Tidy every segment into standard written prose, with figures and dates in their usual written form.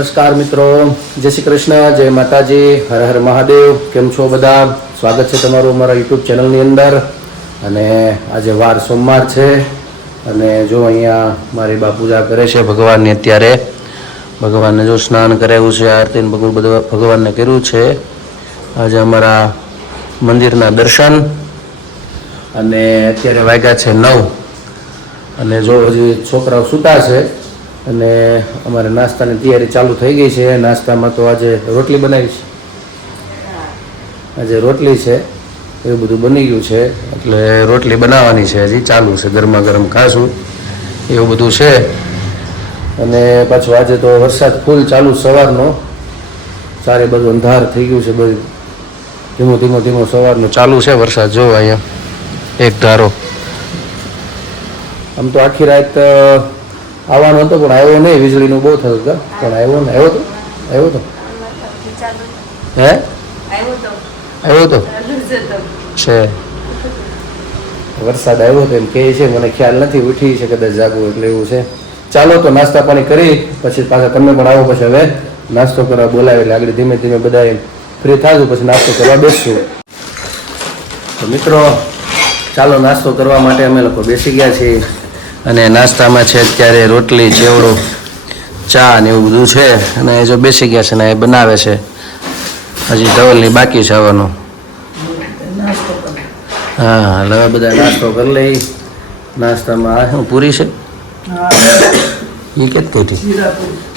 નમસ્કાર મિત્રો, જય શ્રી કૃષ્ણ, જય માતાજી, હર હર મહાદેવ. કેમ છો બધા? સ્વાગત છે તમારું અમારા યુટ્યુબ ચેનલની અંદર. અને આજે વાર સોમવાર છે અને જો અહીંયા મારી બા પૂજા કરે છે ભગવાનની. અત્યારે ભગવાનને જો સ્નાન કરાવ્યું છે, આરતી બધું ભગવાનને કર્યું છે. આજે અમારા મંદિરના દર્શન અને અત્યારે વાગ્યા છે 9 અને જો હજી છોકરાઓ સૂતા છે અને અમારે નાસ્તાની તૈયારી ચાલુ થઈ ગઈ છે. નાસ્તામાં તો આજે રોટલી બનાવી છે, આજે રોટલી છે, એવું બધું બની ગયું છે. એટલે રોટલી બનાવવાની છે, હજી ચાલુ છે, ગરમા ગરમ ખાશું એવું બધું છે. અને પાછું આજે તો વરસાદ ફૂલ ચાલુ સવારનો, ચારે બધું અંધાર થઈ ગયું છે, બધું ધીમો ધીમો ધીમો સવારનો ચાલુ છે વરસાદ. જો અહીંયા એક ધારો. આમ તો આખી રાત આવવાનો હતો પણ આવ્યો નહીં, વીજળીનું બહુ થયું હતું પણ આવ્યો ને. આવ્યો તો હે આવ્યો તો છે વરસાદ આવ્યો તો એમ કહે છે, મને ખ્યાલ નથી, ઉઠી છે કદાચ જાગવું એટલે એવું છે. ચાલો તો નાસ્તા પાણી કરી પછી પાછા તમે પણ આવો, પછી હવે નાસ્તો કરવા બોલાવે એટલે આગળ ધીમે ધીમે બધા ફ્રી થાશું, પછી નાસ્તો કરવા બેસશું. તો મિત્રો ચાલો નાસ્તો કરવા માટે અમે લોકો બેસી ગયા છીએ. અને નાસ્તામાં છે અત્યારે રોટલી, ચેવડો, ચા ને એવું બધું છે. અને એ જો બેસી ગયા છે ને એ બનાવે છે. હજી ધવલની બાકી છે આવવાનું. હા, હવે બધા નાસ્તો કરી લઈ. નાસ્તામાં આ શું પૂરી છે? એ કે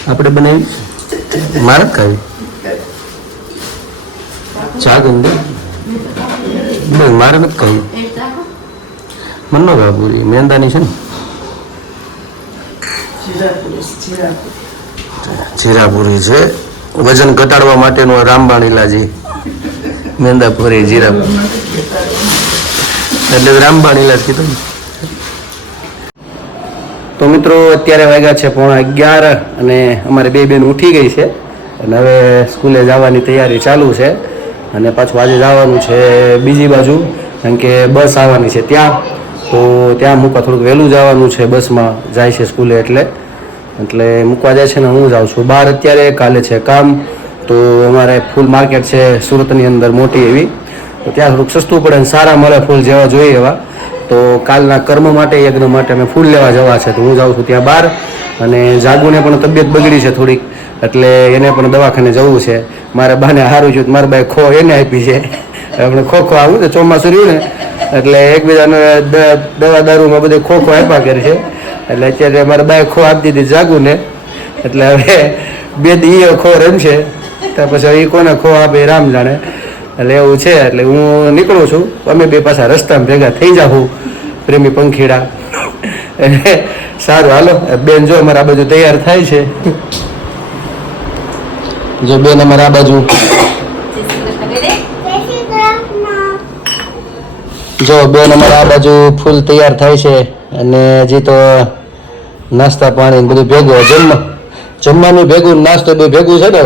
આપણે બનાવી મારે જ ખાવી ચા ગંદે મારે નથી ખાવી. મને નો ખાવા પૂરી, મેંદાની છે ને. જીરાપુરી છે, વજન ઘટાડવા માટેનું રામબાણ ઇલાજી. મેંદાપુરી જીરાપુરી એટલે રામબાણ ઇલાજ કીધું. તો મિત્રો અત્યારે વાગ્યા છે 11:15 અને અમારે બે બેન ઉઠી ગઈ છે અને હવે સ્કૂલે જવાની તૈયારી ચાલુ છે. અને પાછું આજે જવાનું છે બીજી બાજુ, કારણ કે બસ આવવાની છે ત્યાં. તો ત્યાં મૂકવા થોડુંક વહેલું જવાનું છે, બસમાં જાય છે સ્કૂલે એટલે મૂકવા જાય છે ને હું જાઉં છું બહાર અત્યારે. કાલે છે કામ, તો અમારે ફૂલ માર્કેટ છે સુરતની અંદર મોટી એવી, તો ત્યાં થોડુંક સસ્તું પડે અને સારા મળે ફૂલ જેવા જોઈએ એવા. તો કાલના કર્મ માટે, યજ્ઞ માટે અમે ફૂલ લેવા જવા છે, તો હું જાઉં છું ત્યાં બહાર. અને જાગુને પણ તબિયત બગડી છે થોડીક, એટલે એને પણ દવાખાને જવું છે. મારા બાને સારું છે, મારા બાએ ખો એને આપી છે. આપણે ખોખો આવું ને ચોમાસું રહ્યું ને એટલે એકબીજાને દવા દારૂમાં બધે ખોખો આપ્યા કરે છે. એટલે અત્યારે મારા બાએ ખો આપી દીધી જાગુને, એટલે હવે બે દી ખો રમશે, ત્યાર પછી એ કોને ખો આપે રામ જાણે. એટલે એવું છે. એટલે હું નીકળું છું, અમે બે પાછા રસ્તામાં ભેગા થઈ જાઉં પ્રેમી પંખીડા. સારું હાલો. બેન જો અમારા આ બાજુ તૈયાર થાય છે. જો બેન અમારા આ બાજુ જો બેન અમારા આ બાજુ ફૂલ તૈયાર થાય છે. અને હજી તો નાસ્તા પાણી બધું ભેગું, જમવાનું ભેગું, નાસ્તો બધું ભેગું છે ને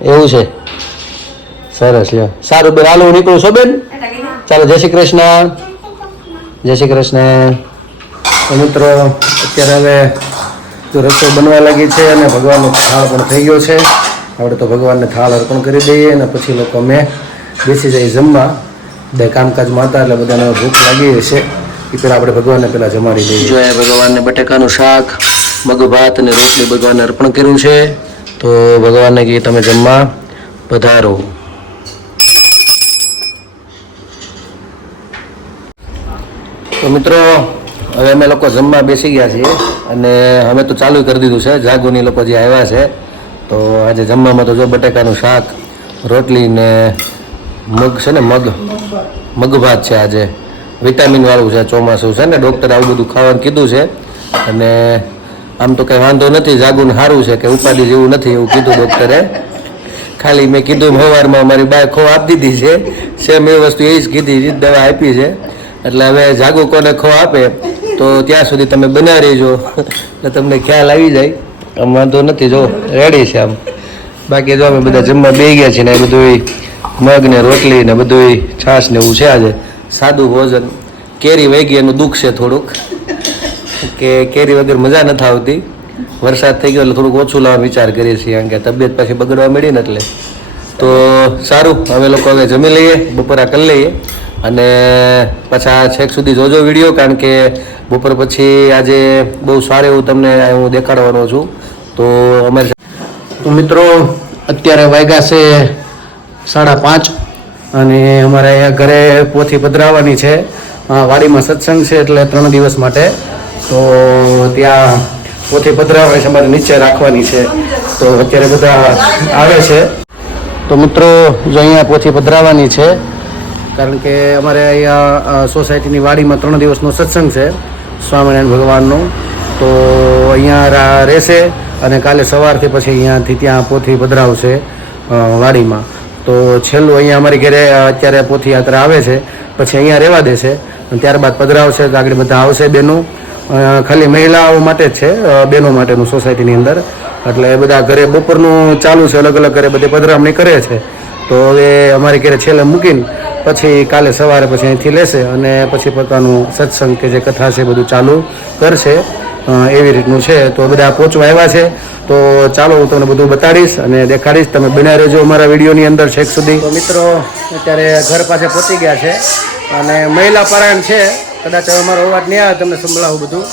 એવું છે. સરસ લ્યો. સારું બેન, હાલો હું નીકળું છો બેન. ચાલો, જય શ્રી કૃષ્ણ. જય શ્રી કૃષ્ણ. તો મિત્રો અત્યારે હવે તો રસોઈ બનવા લાગી છે અને ભગવાનનો થાળ પણ થઈ ગયો છે. આપણે તો ભગવાનને થાળ અર્પણ કરી દઈએ અને પછી લોકો અમે બેસી જઈએ જમવા. બધા કામકાજમાં હતા એટલે બધાને ભૂખ લાગી હશે, એ પહેલાં આપણે ભગવાનને પહેલાં જમાડી દઈએ. જો ભગવાનને બટેકાનું શાક, મગ ભાત અને રોટલી ભગવાનને અર્પણ કર્યું છે. તો ભગવાનને કહે તમે જમવા પધારો. તો મિત્રો હવે અમે લોકો જમવા બેસી ગયા છીએ અને અમે તો ચાલુ કરી દીધું છે. જાગુની લોકો જે આવ્યા છે, તો આજે જમવામાં તો જો બટેકાનું શાક, રોટલી ને મગ છે ને, મગ ભાત છે. આજે વિટામિન વાળું છે, ચોમાસું છે ને, ડૉક્ટરે આવું બધું ખાવાનું કીધું છે. અને આમ તો કંઈ વાંધો નથી, જાગુને સારું છે, કે ઉપાધિ જેવું નથી એવું કીધું ડૉક્ટરે. ખાલી મેં કીધું સવારમાં મારી બાએ ખો આપી દીધી છે, સેમ એ વસ્તુ એ જ કીધી, દવા આપી છે. એટલે હવે જાગુ કોને ખો આપે તો ત્યાં સુધી તમે બનાવી રહીજો એટલે તમને ખ્યાલ આવી જાય. આમ વાંધો નથી, જો રેડી છે આમ. બાકી જો અમે બધા જમવા બેસી ગયા છીએ ને, એ બધું મગ ને રોટલી ને બધું છાશ ને એવું છે. આજે સાદું ભોજન. કેરી વહી ગઈ એનું દુઃખ છે થોડુંક, કે કેરી વગર મજા નથી આવતી. વરસાદ થઈ ગયો એટલે થોડુંક ઓછું લાવવાનો વિચાર કરીએ છીએ, કારણ કે તબિયત પાછી બગડવા મળી ને એટલે. તો સારું, અમે લોકો હવે જમી લઈએ, બપોરા કરી લઈએ અને પાછા છેક સુધી જોજો વિડીયો, કારણ કે બપોર પછી આજે બહુ સારું એવું તમને હું દેખાડવાનો છું. તો અમારે તો મિત્રો અત્યારે વાગ્યા છે 5:30 અને અમારે અહીંયા ઘરે પોથી પધરાવવાની છે. વાડીમાં સત્સંગ છે એટલે 3 દિવસ માટે. તો ત્યાં પોથી પધરાવવાની છે, અમારે નીચે રાખવાની છે. તો અત્યારે બધા આવે છે. તો મિત્રો જો અહીંયા પોથી પધરાવવાની છે, કારણ કે અમારે અહીંયા સોસાયટીની વાડીમાં 3 દિવસનો સત્સંગ છે સ્વામિનારાયણ ભગવાનનો. તો અહીંયા રહેશે અને કાલે સવારથી પછી અહીંયાથી ત્યાં પોથી પધરાવશે વાડીમાં. તો છેલ્લું અહીંયા અમારી ઘરે અત્યારે પોથી યાત્રા આવે છે, પછી અહીંયા રહેવા દેશે અને ત્યારબાદ પધરાવશે. તો આગળ બધા આવશે બહેનો, ખાલી મહિલાઓ માટે જ છે, બહેનો માટેનું સોસાયટીની અંદર. એટલે બધા ઘરે બપોરનું ચાલુ છે, અલગ અલગ ઘરે બધી પધરામણી કરે છે. તો હવે અમારી ઘરે છેલ્લે મૂકીને પછી કાલે સવારે પછી અહીંથી લેશે અને પછી પોતાનું સત્સંગ કે જે કથા છે બધું ચાલુ કરશે. એવી રીતનું છે. તો બધા પહોંચવા આવ્યા છે. તો ચાલો હું તમને બધું બતાડીશ અને દેખાડીશ. તમે બન્યા રહેજો અમારા વિડીયોની અંદર છેક સુધી. તો મિત્રો અત્યારે ઘર પાસે પહોંચી ગયા છે અને મહિલા પારાયણ છે. કદાચ અમારો અવાજ નહીં આવે, તમને સંભળાવું બધું.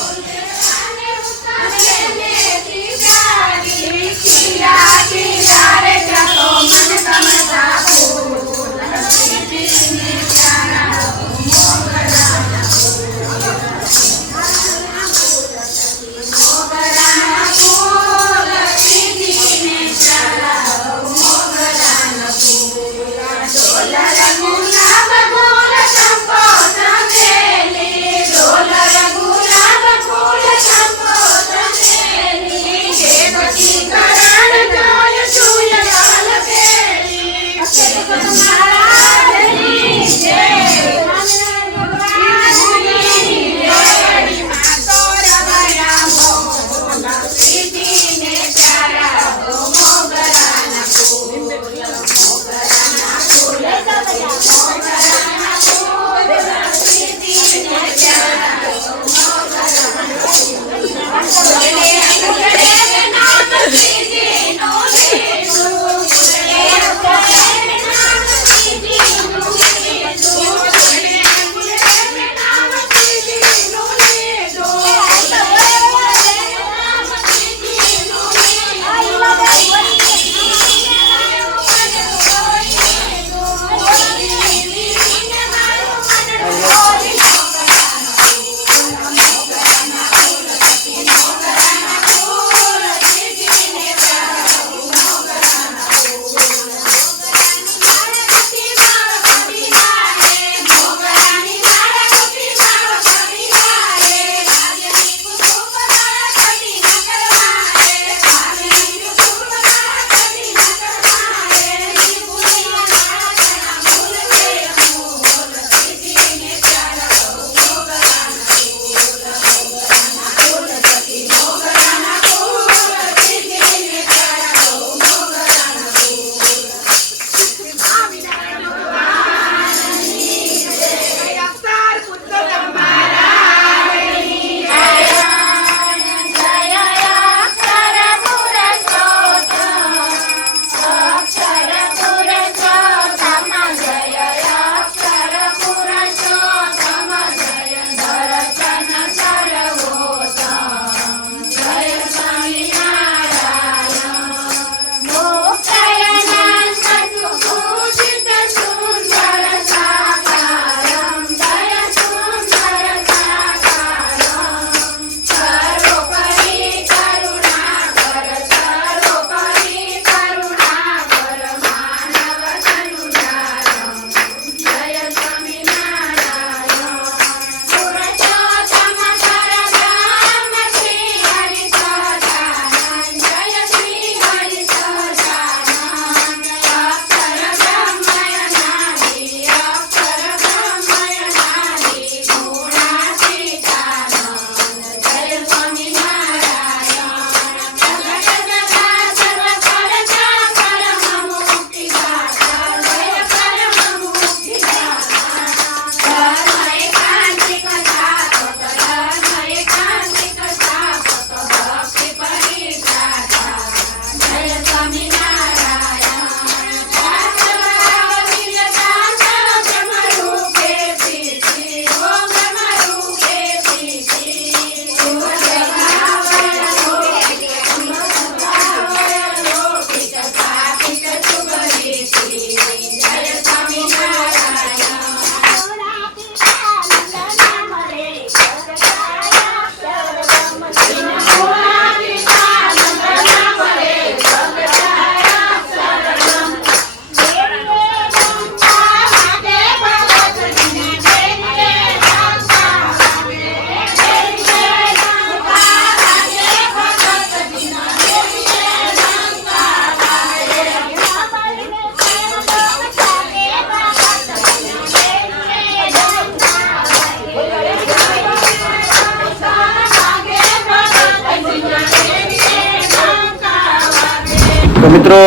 મિત્રો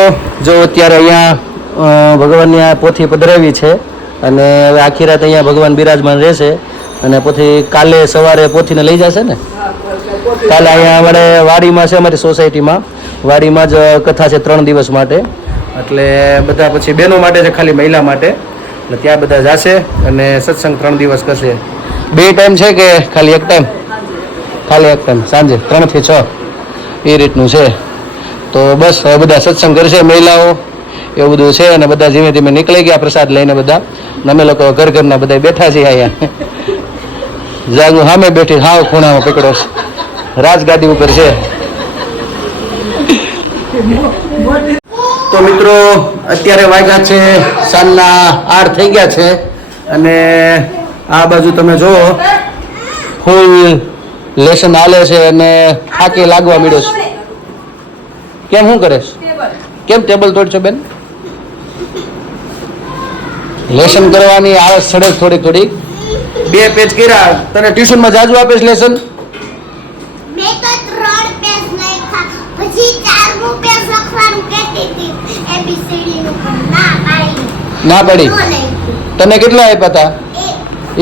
જો અત્યારે અહીંયા ભગવાનની આ પોથી પધરાવી છે અને હવે આખી રાત અહીંયા ભગવાન બિરાજમાન રહેશે અને પોથી કાલે સવારે પોથીને લઈ જશે ને કાલે અહીંયા અમારે વાડીમાં છે અમારી સોસાયટીમાં વાડીમાં જ કથા છે 3 દિવસ માટે એટલે બધા પછી બહેનો માટે છે ખાલી મહિલા માટે એટલે ત્યાં બધા જશે અને સત્સંગ 3 દિવસ કરશે 2 ટાઈમ છે કે ખાલી એક ટાઈમ ખાલી એક ટાઈમ સાંજે 3 થી 6 એ રીતનું છે તો બસ હવે બધા સત્સંગ કરશે મહિલાઓ એવું બધું છે અને બધા ધીમે ધીમે નીકળી ગયા પ્રસાદ લઈને બધા અમે લોકો ઘર ઘરના બધા બેઠા છીએ અહીંયા જાગુ સામે બેઠી હાવ ખૂણામાં પકડો રાજગાદી ઉપર છે તો મિત્રો અત્યારે વાગ્યા છે સાંજના 8 થઈ ગયા છે અને આ બાજુ તમે જુઓ ફૂલ લેસન હાલે છે અને થાકી લાગવા મળ્યો છે કેમ શું કરે કેમ ટેબલ તોડશો બેન લેસન કરવાની આળસ ચડે થોડીક 2 પેજ કર્યા તને ટ્યુશનમાં જાજુ આપે છે લેસન મેં તો 3 પેજ લખ્યા પછી 4મું પેજ લખવાનું કહેતી હતી એબીસીડી નું ના પાડી તને કેટલા આપ્યા હતા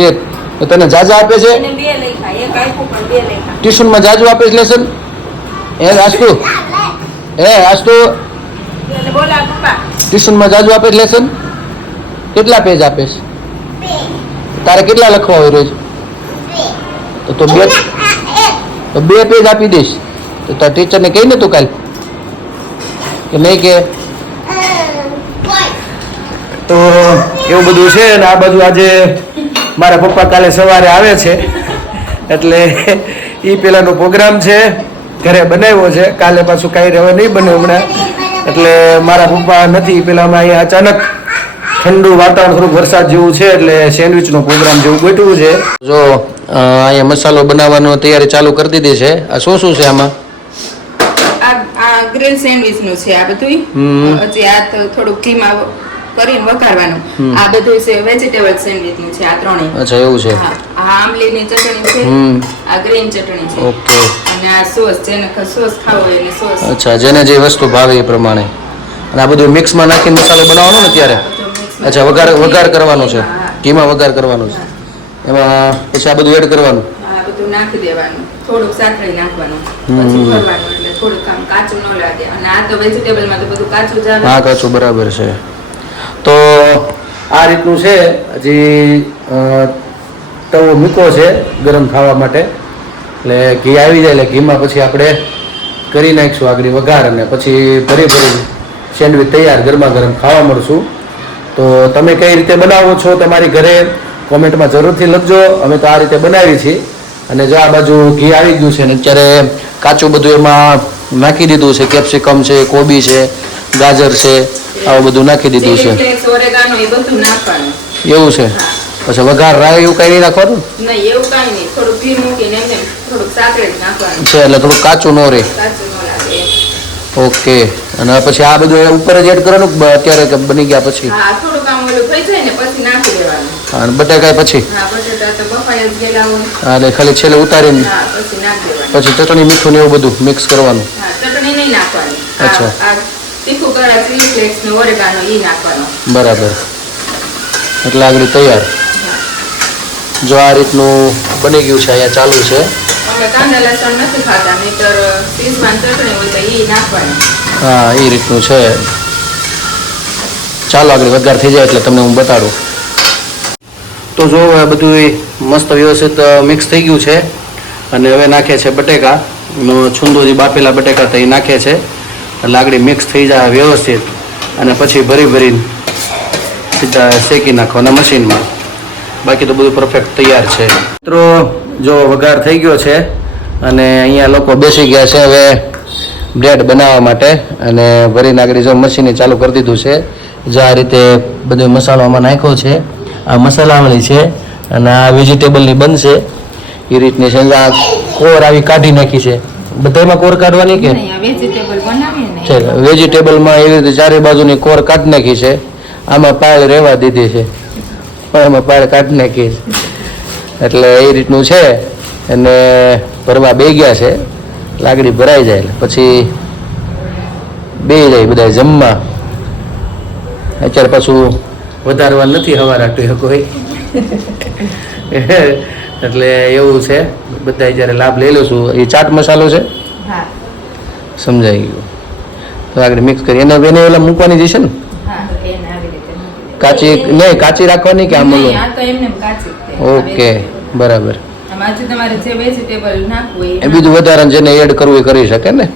એક તો તને જાજા આપે છે એને 2 લખ્યા એક આપ્યું પણ 2 લખ્યા ટ્યુશનમાં જાજુ આપે છે લેસન આસ્તુ આસ્તુ એટલે બોલા પપ્પા ટ્યુશનમાં જાજુ આપે છે લેસન કેટલા પેજ આપે છે તારે કેટલા લખવા હોય રોજ તો 2 પેજ આપી દઈશ તો તાર ટીચરને કહીને તું કાલ કે નહીં કે તો એવું બધું છે ને આ બાજુ આજે મારા પપ્પા કાલે સવારે આવે છે એટલે એ પેલાનો પ્રોગ્રામ છે ઘરે બનાવ્યો છે કાલે પાછું કાંઈ રહેવા નહીં બને હમણાં એટલે મારા પપ્પા નથી પેલામાં અહીંયા અચાનક ઠંડુ વાતાવરણ થોડુંક વરસાદ જેવું છે એટલે સેન્ડવિચનો પ્રોગ્રામ જેવું ગોઠવ્યું છે જો અહીંયા મસાલો બનાવવાનો તૈયારી ચાલુ કરી દીધી છે આ શું છે આમાં આ ગ્રીલ સેન્ડવિચ નું છે આ બધું હજી આ તો થોડુંક ઘીમાં કરીને વઘારવાનું આ બધું છે વેજીટેબલ સેન્ડવિચ નું છે આ ત્રણેય અચ્છા એવું છે આ આમલીની ચટણી છે આ ગ્રીન ચટણી છે ઓકે અને આ સોસ જેને સોસ ખાવો હોય એને સોસ અચ્છા જેને જે વસ્તુ ભાવે એ પ્રમાણે અને આ બધું મિક્સમાં નાખીને મસાલો બનાવવાનો ને ત્યારે અચ્છા વઘાર કરવાનો છે ઘીમાં વઘાર કરવાનો છે એમાં પછી આ બધું એડ કરવાનું આ બધું નાખી દેવાનું થોડુંક સાતળી નાખવાનું પછી ભરવાનું એટલે થોડુંક આમ કાચું ન લાગે અને આ તો વેજીટેબલ માં તો બધું કાચું જ આવે હા કાચું બરાબર છે તો આ રીતનું છે હજી તવો મૂકો છે ગરમ થવા માટે એટલે ઘી આવી જાય એટલે ઘીમાં પછી આપણે કરી નાખીશું આગળ વઘાર અને પછી ભરી સેન્ડવિચ તૈયાર ગરમા ગરમ ખાવા મળશું તો તમે કઈ રીતે બનાવો છો તમારી ઘરે કોમેન્ટમાં જરૂરથી લખજો અમે તો આ રીતે બનાવી છીએ અને જો આ બાજુ ઘી આવી ગયું છે ને અત્યારે કાચું બધું એમાં નાખી દીધું છે કેપ્સિકમ છે કોબી છે ગાજર છે આવું બધું નાખી દીધું છે ઓરેગાનો એ બધું નાખવાનું એવું છે પછી વઘાર રાય એવું કઈ નહીં નાખવાનું નહીં એવું કઈ નહીં થોડું ઘી મૂકીને એમને થોડુંક સાકરે જ નાખવાનું છે એટલે થોડું કાચું ન રહે કાચું ન લાગે ઓકે અને પછી આ બધું ઉપર જ એડ કરવાનું અત્યારે કે બની ગયા પછી હા થોડુંક આમ ઓલું થઈ જાય ને પછી નાખી દેવાનું અને બટાકા પછી હા બટાટા તો બફાઈ જ ગયેલા હોય એટલે ખાલી છેલ્લે ઉતારીને હા પછી નાખી દેવાનું પછી ચટણી મીઠું ને એવું બધું મિક્સ કરવાનું હા ચટણી નહીં નાખવાની અચ્છા. આ તીખું કરા ચીલી ફ્લેક્સ ને ઓરેગાનો ઈ નાખવાનો બરાબર એટલે આગળ તૈયાર જો આ રીતનું બની ગયું છે અહીંયા ચાલુ છે અમે કાંદા લસણ નથી ખાતા નહીતર સીઝવાન ચટણી હોય તો ઈ નાખવાની હા એ રીતનું છે ચાલો આગળ વઘાર થઈ જાય એટલે તમને હું બતાડું તો જો આ બધું મસ્ત વ્યવસ્થિત મિક્સ થઈ ગયું છે અને હવે નાખે છે બટેકા છૂંદો જે બાફેલા બટેકા તો એ નાખે છે એટલે આગળ મિક્સ થઈ જાય વ્યવસ્થિત અને પછી ભરીને સીધા શેકી નાખવાના મશીનમાં બાકી તો બધું પરફેક્ટ તૈયાર છે મિત્રો જો વઘાર થઈ ગયો છે અને અહીંયા લોકો બેસી ગયા છે હવે બ્રેડ બનાવવા માટે અને ભરીને આગળ જો મશીન ચાલુ કરી દીધું છે જે આ રીતે બધો મસાલો આમાં નાખ્યો છે આ મસાલાવાળી છે અને આ વેજીટેબલની બનશે એ રીતની છે આ કોર આવી કાઢી નાખી છે બધામાં કોર કાઢવાની કે વેજીટેબલ બનાવીએ ને છે વેજીટેબલમાં એવી રીતે ચારે બાજુની કોર કાઢી નાખી છે આમાં પાળ રહેવા દીધી છે પણ એમાં પાળ કાઢી નાખી છે એટલે એ રીતનું છે અને ભરવા બે ગયા છે લાકડી ભરાઈ જાય પછી બે જાય બધા જમવા. અત્યારે પાછું વધારવા નથી હવારા કોઈ એટલે એવું છે. બધા જ્યારે લાભ લઈ લઉં છું. એ ચાટ મસાલો છે, હા સમજાઈ ગયું. તો આગળ મિક્સ કરી એને ઓલા મૂકવાની જશે ને હા એને આવી રીતે કાચી નહીં કાચી રાખવાની કે આમ નહીં, આ તો એમને કાચી જ તે. ઓકે બરાબર. આમાં હજી તમારે જે વેજીટેબલ નાખવું હોય એ બીજું વધારે જેને એડ કરવું એ કરી શકે ને.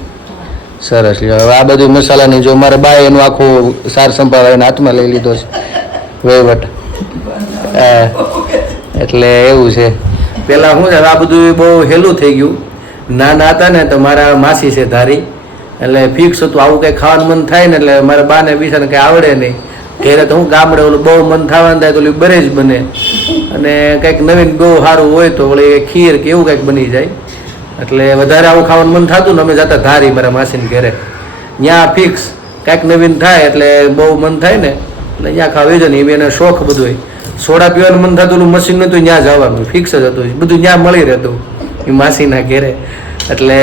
સરસ લ્યો. હવે આ બધું મસાલાની જો મારે બાય એનું આખું સાર સંભાળ એને હાથમાં લઈ લીધો છે વહીવટ. એટલે એવું છે. પેલા શું છે આ બધું બહુ હેલું થઈ ગયું. નાના હતા ને તો મારા માસી છે ધારી, એટલે ફિક્સ હતું આવું કંઈ ખાવાનું મન થાય ને એટલે મારા બાને બીજાને કંઈ આવડે નહીં. ઘેરે તો હું ગામડે ઓલું બહુ મન થવાનું થાય તો ઓલી બરે જ બને, અને કંઈક નવીન બહુ સારું હોય તો ઓલી ખીર કે એવું કંઈક બની જાય. એટલે વધારે આવું ખાવાનું મન થતું ને અમે જતા ધારી મારા માસીને ઘરે. ત્યાં ફિક્સ કાંઈક નવીન થાય એટલે બહુ મન થાય ને એટલે ત્યાં ખાવી જાય ને એ એને શોખ બધું હોય. સોડા પીવાનું મન થતું ઓલું મશીન નહોતું ત્યાં જવાનું ફિક્સ જ હતું, બધું ત્યાં મળી રહેતું એ માસીના ઘેરે. એટલે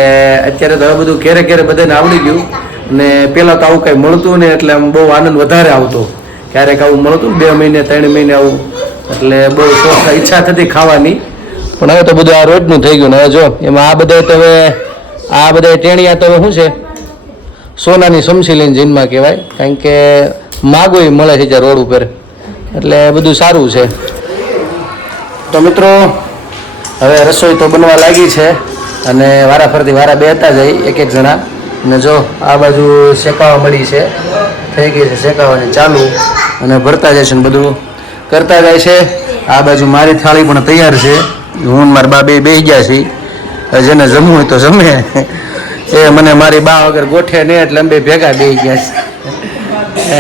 અત્યારે તો હવે બધું ઘેરે ઘેરે બધાને આવડી ગયું. ને પહેલાં તો આવું કંઈ મળતું ને એટલે આમ બહુ આનંદ વધારે આવતો. ક્યારેક આવું મળતું ને 2 મહિને 3 મહિને આવું, એટલે બહુ શોખ ઈચ્છા થતી ખાવાની. પણ હવે તો બધું આ રોજનું થઈ ગયું ને. હવે જો એમાં આ બધા તો હવે આ બધા ટેણિયા તો હવે શું છે સોનાની સમસી લઈને જીનમાં કહેવાય, કારણ કે માગોય મળે છે જ્યાં રોડ ઉપર, એટલે બધું સારું છે. તો મિત્રો હવે રસોઈ તો બનવા લાગી છે અને વારાફરતી વારા બેતા જાય એક જણા. અને જો આ બાજુ શેકાવા મળી છે, થઈ ગઈ છે શેકાવાની ચાલુ, અને ભરતા જાય છે ને બધું કરતા જાય છે. આ બાજુ મારી થાળી પણ તૈયાર છે. હું મારા બા બે ગયા છીએ. જેને જમવું હોય તો જમે. એ મને મારી બા વગર ગોઠે નહીં એટલે અમે ભેગા બેસી ગયા છે.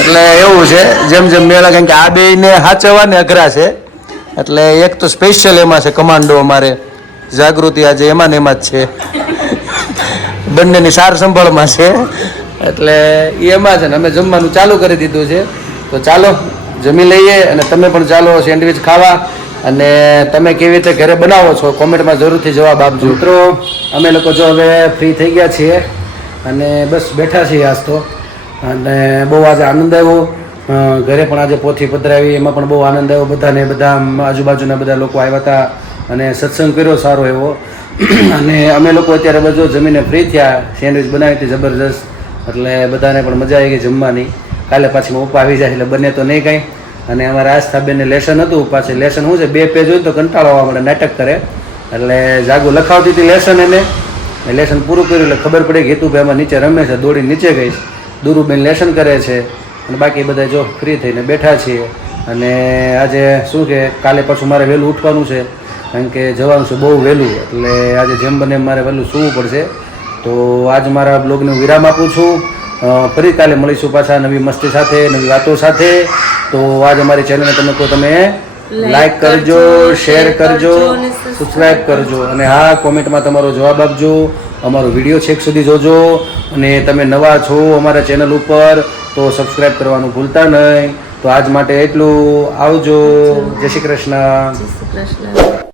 એટલે એવું છે જેમ જેમ મેળા, કારણ કે આ બેને સાચવવા ને અઘરા છે. એટલે એક તો સ્પેશિયલ એમાં છે કમાન્ડો અમારે જાગૃતિ, આજે એમાં ને એમાં જ છે. બંનેની સાર સંભાળમાં છે એટલે એમાં છે ને અમે જમવાનું ચાલુ કરી દીધું છે. તો ચાલો જમી લઈએ અને તમે પણ ચાલો સેન્ડવિચ ખાવા. અને તમે કેવી રીતે ઘરે બનાવો છો કોમેન્ટમાં જરૂરથી જવાબ આપજો. મિત્રો અમે લોકો જો હવે ફ્રી થઈ ગયા છીએ અને બસ બેઠા છીએ આજ તો. અને બહુ આજે આનંદ આવ્યો. ઘરે પણ આજે પોથી પધરાવી, એમાં પણ બહુ આનંદ આવ્યો બધાને. બધા આજુબાજુના બધા લોકો આવ્યા હતા અને સત્સંગ કર્યો સારો એવો. અને અમે લોકો અત્યારે બધું જમીને ફ્રી થયા. સેન્ડવિચ બનાવી હતી જબરજસ્ત, એટલે બધાને પણ મજા આવી ગઈ જમવાની. કાલે પાછી ઉપા આવી જાય એટલે બને તો નહીં કાંઈ. અને અમારા આસ્થાબેનને લેસન હતું. પાછું લેસન શું છે 2 પેજ હોય તો કંટાળો આવવા માટે નાટક કરે, એટલે જાગુ લખાવતી હતી લેસન. એને લેસન પૂરું કર્યું એટલે ખબર પડી કે હેતુભાઈ આમાં નીચે રમે છે, દોડી નીચે ગઈ. દુરુબેન લેસન કરે છે અને બાકી બધા જો ફ્રી થઈને બેઠા છીએ. અને આજે શું કે કાલે પાછું મારે વહેલું ઉઠવાનું છે, કારણ કે જવાનું છે બહુ વહેલું. એટલે આજે જેમ બને મારે વહેલું સૂવું પડશે. તો આજ મારા બ્લોગને વિરામ આપું છું. ફરી કાલે મળીશું પાછા નવી મસ્તી સાથે, નવી વાતો સાથે. તો આજ અમારી ચેનલને તમે લાઈક કરજો, શેર કરજો, સબસ્ક્રાઈબ કરજો, અને હા કોમેન્ટમાં તમારો જવાબ આપજો. અમારો વિડીયો છેક સુધી જોજો. અને તમે નવા છો અમારા ચેનલ ઉપર તો સબસ્ક્રાઈબ કરવાનું ભૂલતા નહીં. તો આજ માટે એટલું. આવજો. જય શ્રી કૃષ્ણ.